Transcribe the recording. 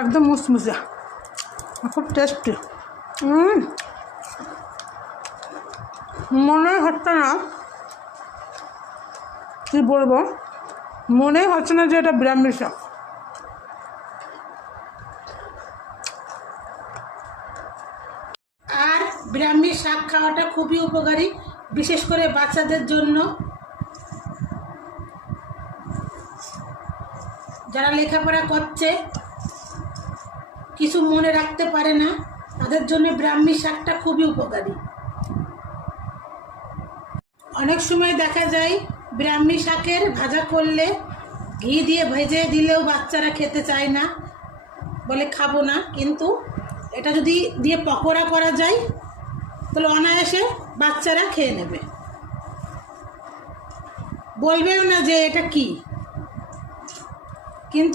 একদম মুসমুসে, খুব টেস্টি। মনে হচ্ছে না, কি বলবো, মনে হচ্ছে না যে এটা ব্রাহ্মী শাক। আর ব্রাহ্মী শাক খাওয়াটা খুবই উপকারী, বিশেষ করে বাচ্চাদের জন্য। যারা লেখাপড়া করছে, কিছু মনে রাখতে পারে না, তাদের জন্য ব্রাহ্মী শাকটা খুবই উপকারী। অনেক সময় দেখা যায় ব্রাহ্মী শাকের ভাজা করলে ঘি দিয়ে ভেজে দিলেও বাচ্চারা খেতে চায় না, বলে খাবো না। কিন্তু এটা যদি দিয়ে পকোড়া করা যায় তাহলে অনায়াসে বাচ্চারা খেয়ে নেবে, বলবেও না যে এটা কি। কিন্তু